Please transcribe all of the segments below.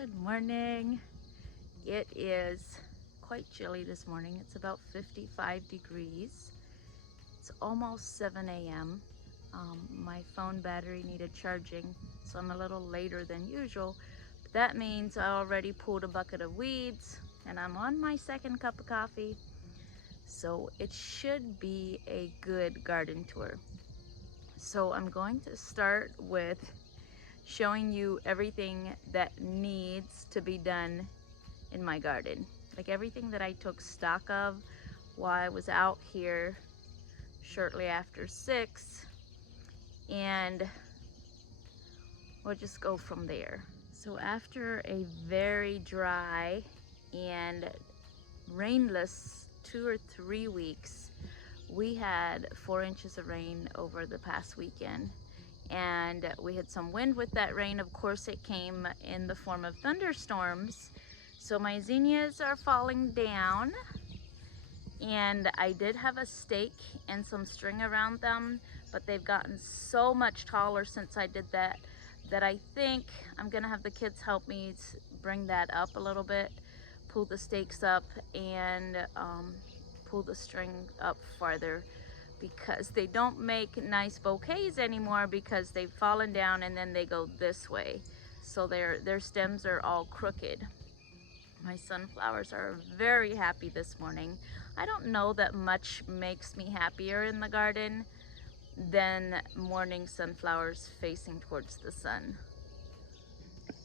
Good morning. It is quite chilly this morning. It's about 55 degrees. It's almost 7 a.m. My phone battery needed charging, so I'm a little later than usual. But that means I already pulled a bucket of weeds and I'm on my second cup of coffee. So it should be a good garden tour. So I'm going to start with showing you everything that needs to be done in my garden. Like everything that I took stock of while I was out here shortly after 6, and we'll just go from there. So after a very dry and rainless 2 or 3 weeks, we had 4 inches of rain over the past weekend. And we had some wind with that rain. Of course, it came in the form of thunderstorms. So my zinnias are falling down, and I did have a stake and some string around them, but they've gotten so much taller since I did that I think I'm gonna have the kids help me bring that up a little bit, pull the stakes up, and pull the string up farther, because they don't make nice bouquets anymore because they've fallen down and then they go this way. So their stems are all crooked. My sunflowers are very happy this morning. I don't know that much makes me happier in the garden than morning sunflowers facing towards the sun.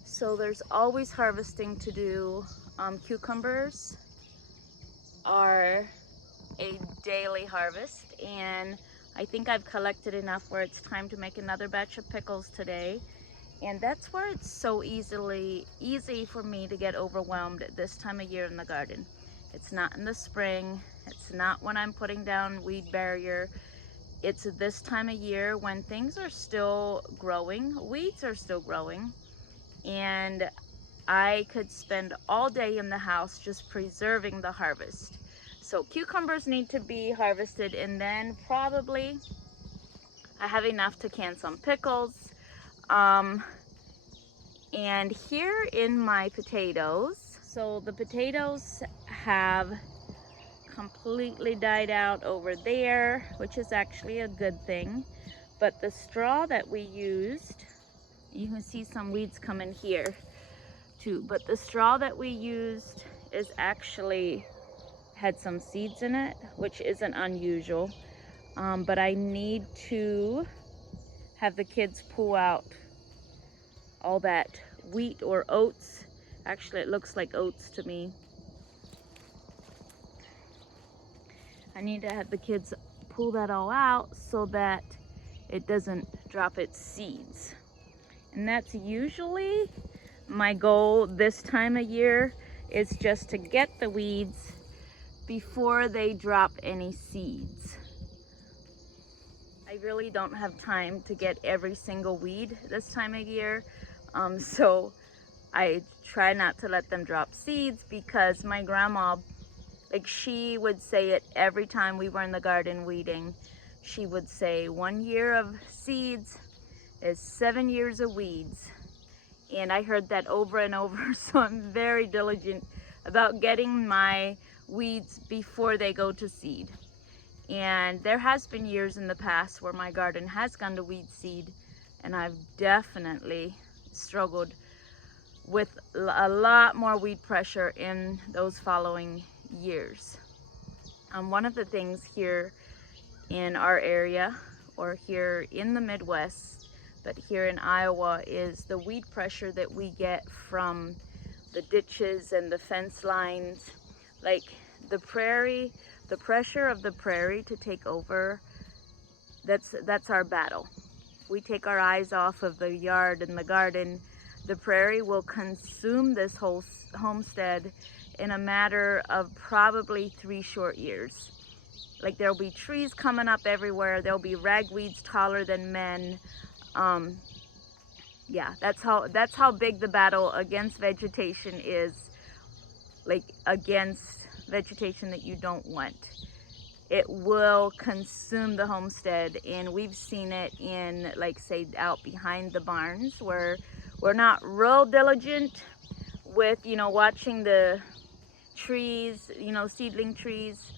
So there's always harvesting to do. Cucumbers are a daily harvest, and I think I've collected enough where it's time to make another batch of pickles today. And that's where it's so easy for me to get overwhelmed at this time of year in the garden. It's not in the spring, it's not when I'm putting down weed barrier. It's this time of year when things are still growing, weeds are still growing, and I could spend all day in the house just preserving the harvest. So cucumbers need to be harvested, and then probably I have enough to can some pickles. And here in my potatoes, so the potatoes have completely died out over there, which is actually a good thing. But the straw that we used, you can see some weeds come in here too, but the straw that we used is actually had some seeds in it, which isn't unusual. But I need to have the kids pull out all that wheat or oats. Actually, it looks like oats to me. I need to have the kids pull that all out so that it doesn't drop its seeds. And that's usually my goal this time of year, is just to get the weeds before they drop any seeds. I really don't have time to get every single weed this time of year, so I try not to let them drop seeds, because my grandma, like, she would say it every time we were in the garden weeding. She would say 1 year of seeds is 7 years of weeds. And I heard that over and over, so I'm very diligent about getting my weeds before they go to seed. And there has been years in the past where my garden has gone to weed seed, and I've definitely struggled with a lot more weed pressure in those following years. One of the things here in our area, or here in the Midwest, but here in Iowa, is the weed pressure that we get from the ditches and the fence lines. Like the prairie, the pressure of the prairie to take over, that's our battle. We take our eyes off of the yard and the garden, the prairie will consume this whole homestead in a matter of probably 3 short years. Like, there'll be trees coming up everywhere, there'll be ragweeds taller than men. Yeah, that's how big the battle against vegetation is, like against vegetation that you don't want. It will consume the homestead, and we've seen it in, like, say, out behind the barns, where we're not real diligent with, watching the trees, seedling trees,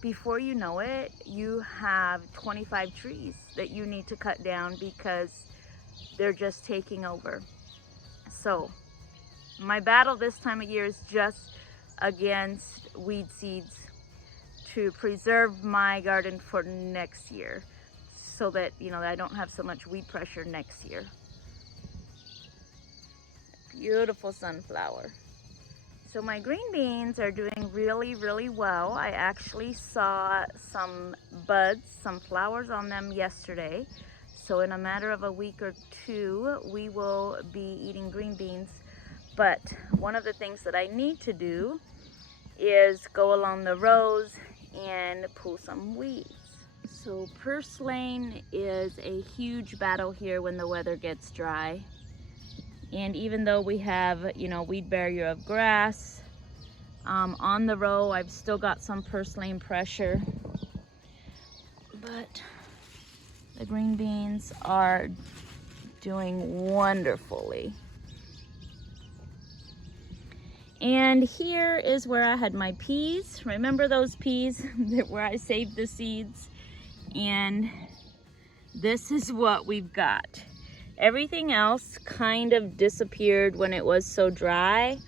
before you know it, you have 25 trees that you need to cut down because they're just taking over. So my battle this time of year is just against weed seeds to preserve my garden for next year, so that I don't have so much weed pressure next year. Beautiful sunflower. So my green beans are doing really, really well. I actually saw some buds, some flowers on them yesterday. So in a matter of a week or two, we will be eating green beans. But one of the things that I need to do is go along the rows and pull some weeds. So purslane is a huge battle here when the weather gets dry. And even though we have, weed barrier of grass on the row, I've still got some purslane pressure. But the green beans are doing wonderfully. And here is where I had my peas. Remember those peas where I saved the seeds? And this is what we've got. Everything else kind of disappeared when it was so dry,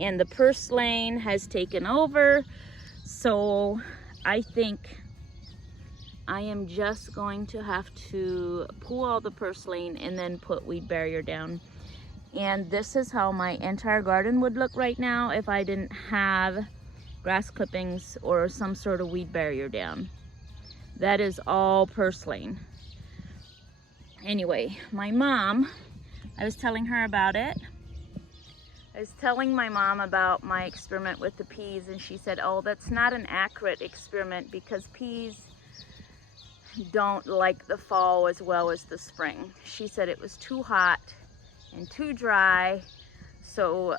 and the purslane has taken over. So I think I am just going to have to pull all the purslane and then put weed barrier down. And this is how my entire garden would look right now if I didn't have grass clippings or some sort of weed barrier down. That is all purslane. Anyway, my mom, I was telling her about it. I was telling my mom about my experiment with the peas, and she said, oh, that's not an accurate experiment because peas don't like the fall as well as the spring. She said it was too hot and too dry, so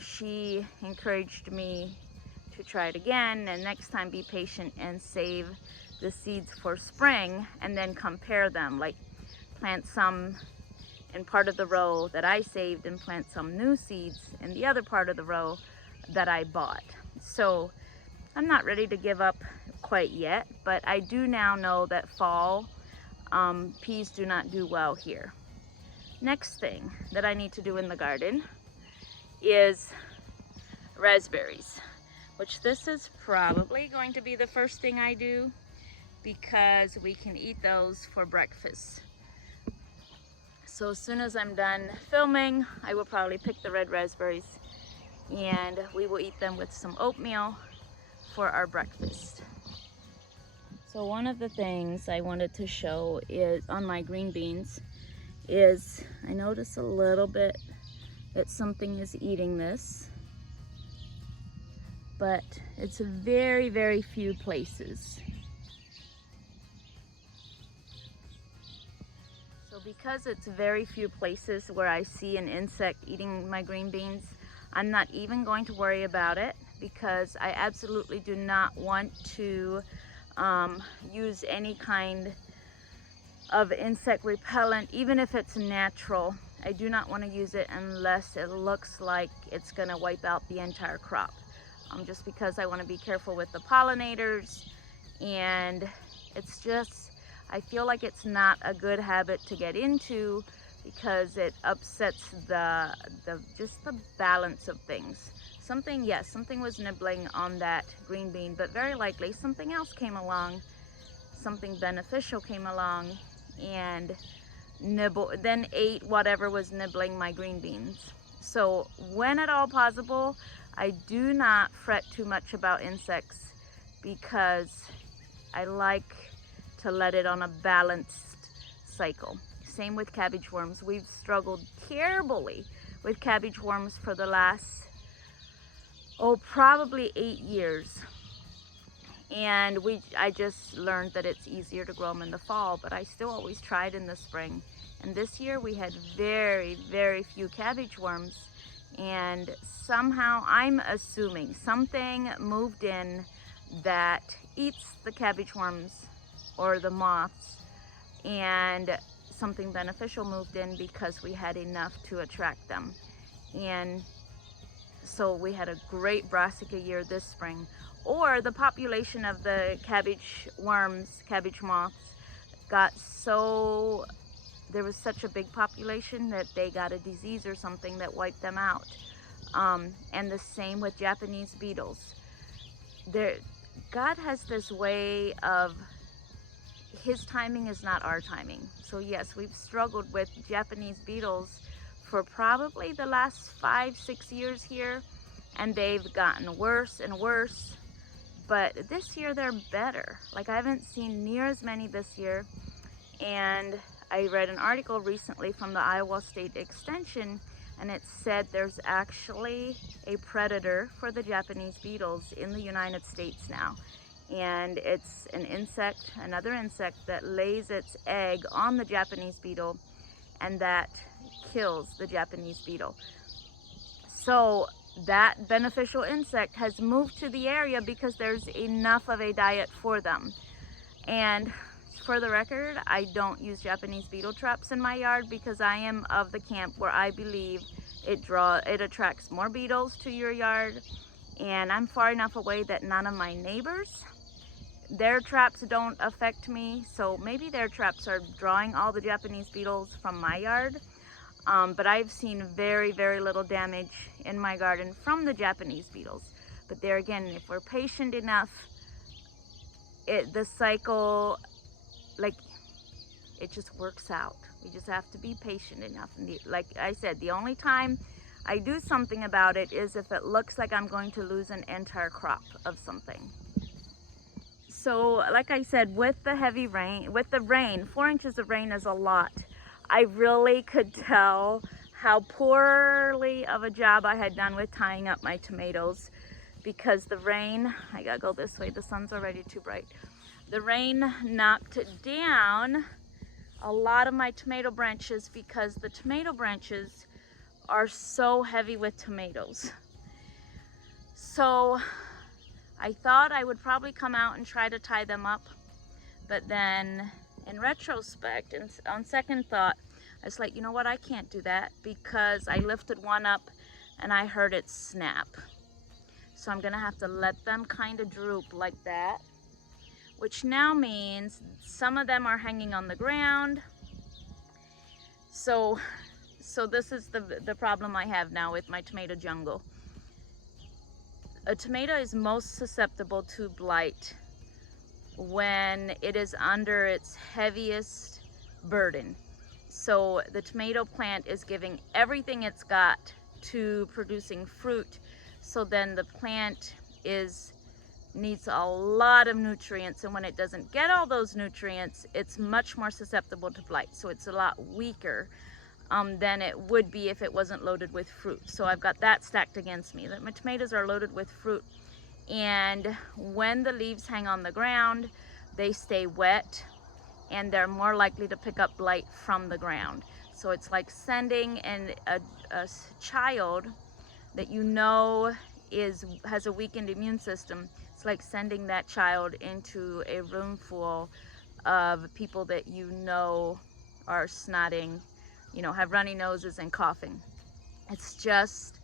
she encouraged me to try it again, and next time be patient and save the seeds for spring and then compare them, like plant some in part of the row that I saved and plant some new seeds in the other part of the row that I bought. So I'm not ready to give up quite yet, but I do now know that fall peas do not do well here. Next thing that I need to do in the garden is raspberries, which this is probably going to be the first thing I do because we can eat those for breakfast. So as soon as I'm done filming, I will probably pick the red raspberries and we will eat them with some oatmeal for our breakfast. So one of the things I wanted to show is on my green beans is I notice a little bit that something is eating this, but it's very, very few places. So because it's very few places where I see an insect eating my green beans, I'm not even going to worry about it because I absolutely do not want to use any kind of insect repellent, even if it's natural. I do not want to use it unless it looks like it's going to wipe out the entire crop. Just because I want to be careful with the pollinators, and it's just, I feel like it's not a good habit to get into because it upsets just the balance of things. Something was nibbling on that green bean, but very likely something else came along, something beneficial came along and then ate whatever was nibbling my green beans. So when at all possible, I do not fret too much about insects because I like to let it on a balanced cycle. Same with cabbage worms. We've struggled terribly with cabbage worms for the last, probably 8 years. And I just learned that it's easier to grow them in the fall, but I still always tried in the spring. And this year we had very, very few cabbage worms, and somehow I'm assuming something moved in that eats the cabbage worms or the moths, and something beneficial moved in because we had enough to attract them. And So we had a great brassica year this spring. Or the population of the cabbage worms, cabbage moths, got so, there was such a big population that they got a disease or something that wiped them out. And the same with Japanese beetles. God has this way of, his timing is not our timing. So yes, we've struggled with Japanese beetles for probably the last 5-6 years here, and they've gotten worse and worse. But this year they're better. Like, I haven't seen near as many this year. And I read an article recently from the Iowa State Extension, and it said there's actually a predator for the Japanese beetles in the United States now. And it's an insect, another insect that lays its egg on the Japanese beetle, and that kills the Japanese beetle. So that beneficial insect has moved to the area because there's enough of a diet for them. And for the record, I don't use Japanese beetle traps in my yard because I am of the camp where I believe it attracts more beetles to your yard. And I'm far enough away that none of my neighbors, their traps don't affect me. So maybe their traps are drawing all the Japanese beetles from my yard. But I've seen very, very little damage in my garden from the Japanese beetles. But there again, if we're patient enough, the cycle, like, it just works out. We just have to be patient enough. And like I said, the only time I do something about it is if it looks like I'm going to lose an entire crop of something. So like I said, with the heavy rain, 4 inches of rain is a lot. I really could tell how poorly of a job I had done with tying up my tomatoes, because the rain, I gotta go this way, the sun's already too bright. The rain knocked down a lot of my tomato branches because the tomato branches are so heavy with tomatoes. So I thought I would probably come out and try to tie them up, but then in retrospect and on second thought, I was like, you know what, I can't do that because I lifted one up and I heard it snap. So I'm gonna have to let them kind of droop like that, which now means some of them are hanging on the ground. So this is the problem I have now with my tomato jungle. A tomato is most susceptible to blight when it is under its heaviest burden. So the tomato plant is giving everything it's got to producing fruit. So then the plant needs a lot of nutrients, and when it doesn't get all those nutrients, it's much more susceptible to blight. So it's a lot weaker than it would be if it wasn't loaded with fruit. So I've got that stacked against me. That my tomatoes are loaded with fruit, and when the leaves hang on the ground, they stay wet and they're more likely to pick up blight from the ground. So it's like sending a child that you know has a weakened immune system. It's like sending that child into a room full of people that you know are snotting, you know, have runny noses and coughing. It's just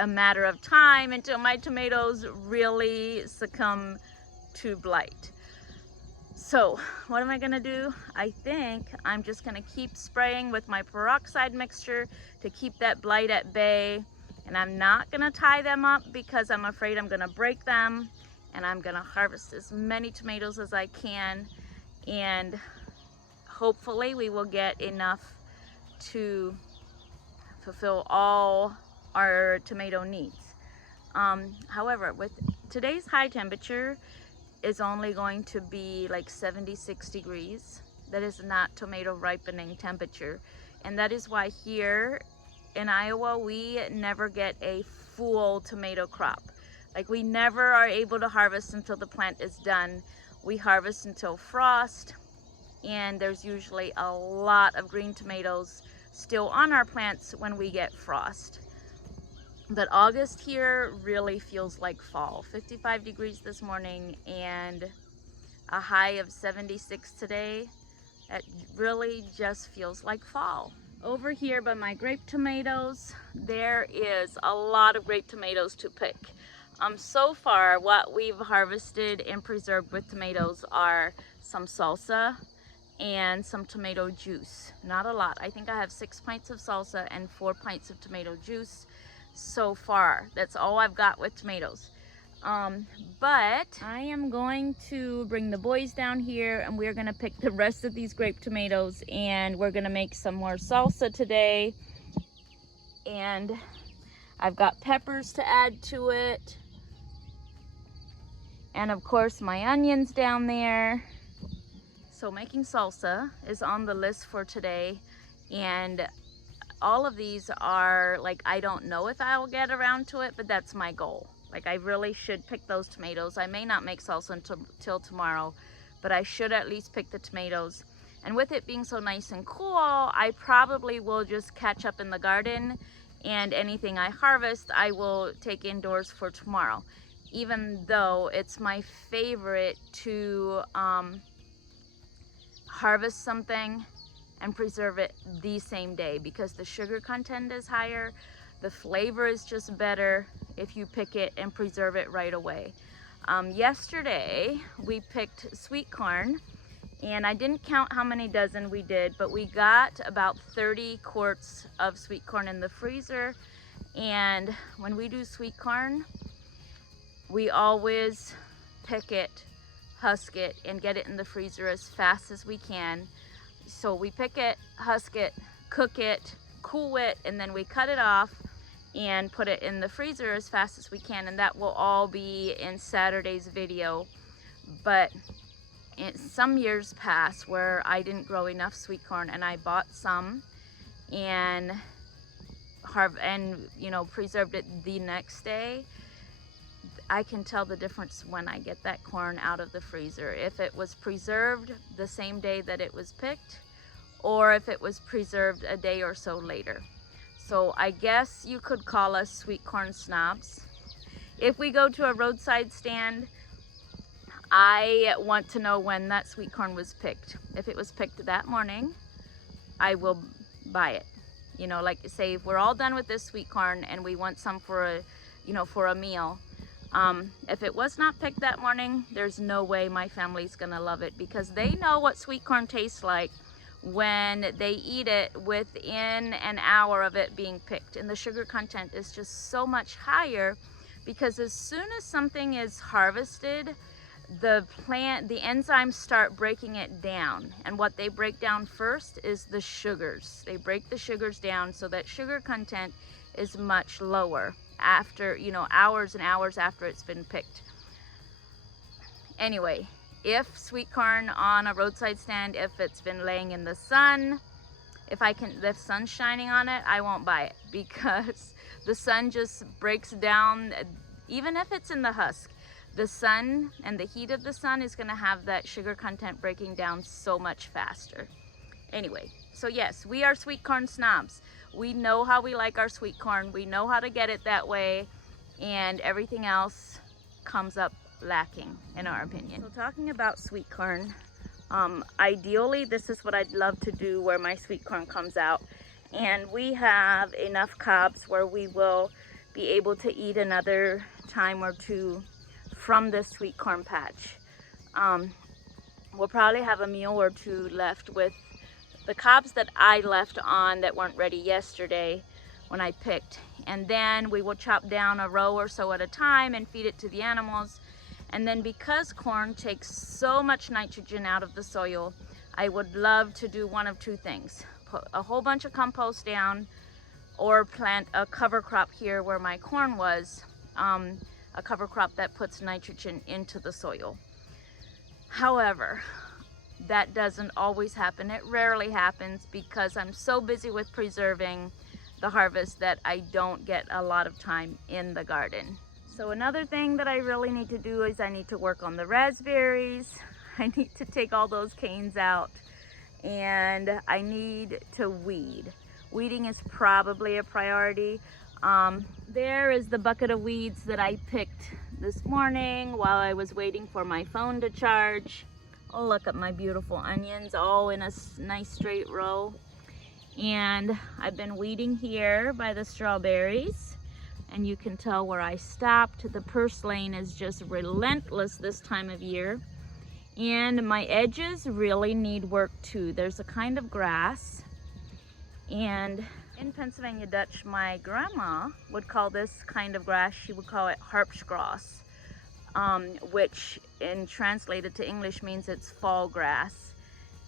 a matter of time until my tomatoes really succumb to blight. So what am I gonna do? I think I'm just gonna keep spraying with my peroxide mixture to keep that blight at bay. And I'm not gonna tie them up because I'm afraid I'm gonna break them. And I'm gonna harvest as many tomatoes as I can. And hopefully we will get enough to fulfill all our tomato needs. However, with today's high temperature is only going to be like 76 degrees. That is not tomato ripening temperature. And that is why here in Iowa, we never get a full tomato crop. Like, we never are able to harvest until the plant is done. We harvest until frost, and there's usually a lot of green tomatoes still on our plants when we get frost. But August here really feels like fall. 55 degrees this morning and a high of 76 today. It really just feels like fall. Over here by my grape tomatoes, there is a lot of grape tomatoes to pick. So far, what we've harvested and preserved with tomatoes are some salsa and some tomato juice. Not a lot. I think I have 6 pints of salsa and 4 pints of tomato juice so far. That's all I've got with tomatoes. But I am going to bring the boys down here and we're gonna pick the rest of these grape tomatoes and we're gonna make some more salsa today. And I've got peppers to add to it. And of course my onions down there. So making salsa is on the list for today. And all of these are like, I don't know if I'll get around to it, but that's my goal. Like I really should pick those tomatoes. I may not make salsa until tomorrow, but I should at least pick the tomatoes. And with it being so nice and cool, I probably will just catch up in the garden, and anything I harvest, I will take indoors for tomorrow. Even though it's my favorite to harvest something and preserve it the same day, because the sugar content is higher, the flavor is just better if you pick it and preserve it right away. Yesterday we picked sweet corn, and I didn't count how many dozen we did, but we got about 30 quarts of sweet corn in the freezer. And when we do sweet corn, we always pick it, husk it, and get it in the freezer as fast as we can. So we pick it, husk it, cook it, cool it, and then we cut it off and put it in the freezer as fast as we can, and that will all be in Saturday's video. But some years past where I didn't grow enough sweet corn and I bought some and you know, preserved it the next day, I can tell the difference when I get that corn out of the freezer. If it was preserved the same day that it was picked, or if it was preserved a day or so later. So I guess you could call us sweet corn snobs. If we go to a roadside stand, I want to know when that sweet corn was picked. If it was picked that morning, I will buy it. You know, like say if we're all done with this sweet corn and we want some for a, you know, for a meal. If it was not picked that morning, there's no way my family's gonna love it, because they know what sweet corn tastes like when they eat it within an hour of it being picked. And the sugar content is just so much higher, because as soon as something is harvested, the enzymes start breaking it down. And what they break down first is the sugars. They break the sugars down so that sugar content is much lower after, you know, hours and hours after it's been picked. Anyway, if sweet corn on a roadside stand, if it's been laying in the sun, if the sun's shining on it, I won't buy it, because the sun just breaks down, even if it's in the husk. The sun and the heat of the sun is going to have that sugar content breaking down so much faster. Anyway, so yes, we are sweet corn snobs. We know how we like our sweet corn. We know how to get it that way, and everything else comes up lacking, in our opinion. So talking about sweet corn, ideally this is what I'd love to do where my sweet corn comes out, and we have enough cobs where we will be able to eat another time or two from this sweet corn patch. We'll probably have a meal or two left with the cobs that I left on that weren't ready yesterday when I picked, and then we will chop down a row or so at a time and feed it to the animals. And then because corn takes so much nitrogen out of the soil, I would love to do one of two things: put a whole bunch of compost down, or plant a cover crop here where my corn was, a cover crop that puts nitrogen into the soil. However, that doesn't always happen. It rarely happens because I'm so busy with preserving the harvest that I don't get a lot of time in the garden. So another thing that I really need to do is I need to work on the raspberries. I need to take all those canes out, and I need to weed. Weeding is probably a priority. There is the bucket of weeds that I picked this morning while I was waiting for my phone to charge. Oh, look at my beautiful onions, all in a nice straight row. And I've been weeding here by the strawberries, and you can tell where I stopped. The purslane is just relentless this time of year. And my edges really need work too. There's a kind of grass, and in Pennsylvania Dutch, my grandma would call this kind of grass, she would call it harpsgrass, which in translated to English means it's fall grass.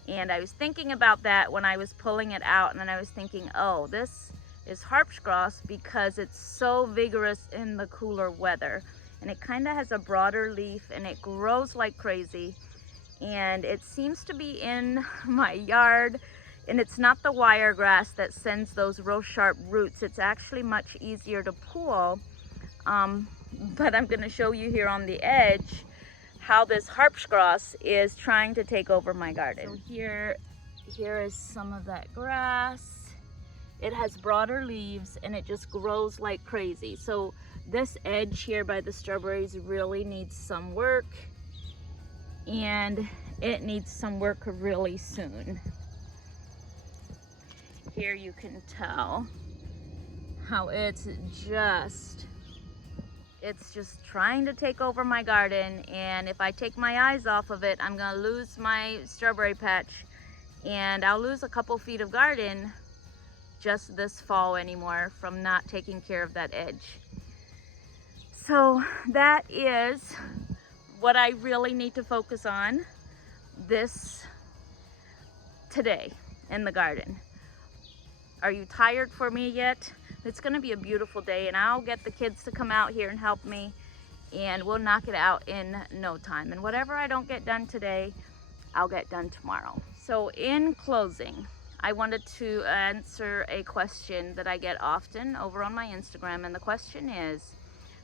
And I was thinking about that when I was pulling it out, and then I was thinking, oh, this is harpsgrass because it's so vigorous in the cooler weather. And it kind of has a broader leaf, and it grows like crazy. And it seems to be in my yard, and it's not the wiregrass that sends those real sharp roots. It's actually much easier to pull. But I'm going to show you here on the edge how this harpsgrass is trying to take over my garden. So here is some of that grass. It has broader leaves, and it just grows like crazy. So this edge here by the strawberries really needs some work, and it needs some work really soon. Here you can tell how it's just trying to take over my garden, and if I take my eyes off of it, I'm gonna lose my strawberry patch, and I'll lose a couple feet of garden just this fall anymore from not taking care of that edge. So that is what I really need to focus on today in the garden. Are you tired for me yet? It's gonna be a beautiful day, and I'll get the kids to come out here and help me, and we'll knock it out in no time. And whatever I don't get done today, I'll get done tomorrow. So in closing, I wanted to answer a question that I get often over on my Instagram, and the question is,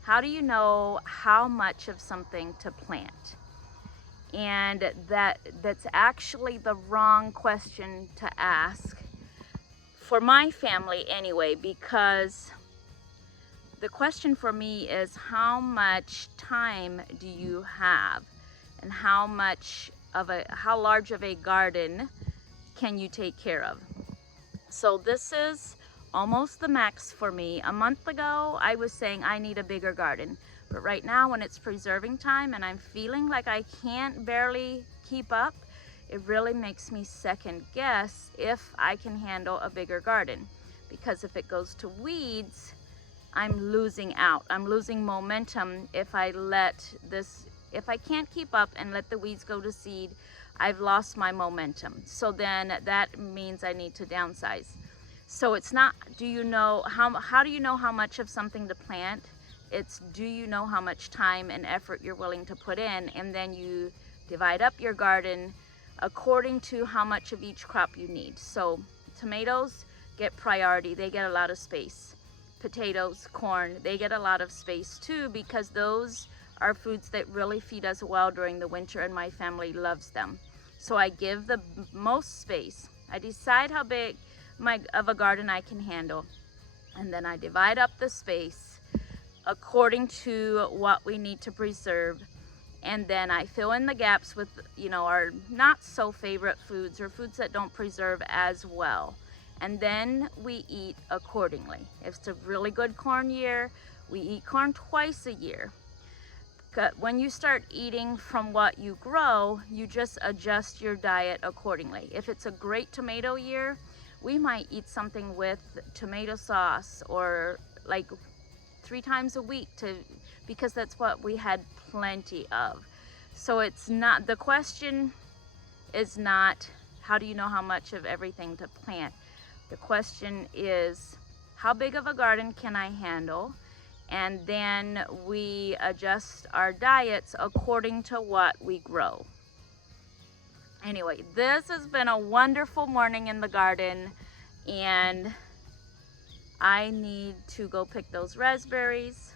how do you know how much of something to plant? And that's actually the wrong question to ask for my family anyway, because the question for me is, how much time do you have, and how large of a garden can you take care of? So this is almost the max for me. A month ago, I was saying I need a bigger garden, but right now when it's preserving time and I'm feeling like I can't barely keep up, it really makes me second guess if I can handle a bigger garden. Because if it goes to weeds, I'm losing out. I'm losing momentum if I can't keep up and let the weeds go to seed, I've lost my momentum. So then that means I need to downsize. So it's not, how do you know how much of something to plant? It's, do you know how much time and effort you're willing to put in? And then you divide up your garden according to how much of each crop you need. So tomatoes get priority, they get a lot of space. Potatoes, corn, they get a lot of space too, because those are foods that really feed us well during the winter, and my family loves them. So I give the most space. I decide how big of a garden I can handle, and then I divide up the space according to what we need to preserve. And then I fill in the gaps with, our not so favorite foods, or foods that don't preserve as well. And then we eat accordingly. If it's a really good corn year, we eat corn twice a year. When you start eating from what you grow, you just adjust your diet accordingly. If it's a great tomato year, we might eat something with tomato sauce, or like 3 times a week, because that's what we had plenty of. So it's not, the question is not, how do you know how much of everything to plant? The question is, how big of a garden can I handle? And then we adjust our diets according to what we grow. Anyway, this has been a wonderful morning in the garden, and I need to go pick those raspberries.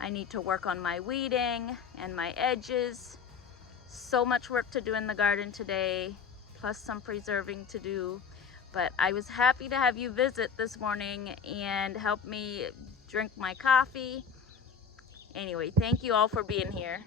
I need to work on my weeding and my edges. So much work to do in the garden today, plus some preserving to do. But I was happy to have you visit this morning and help me drink my coffee. Anyway, thank you all for being here.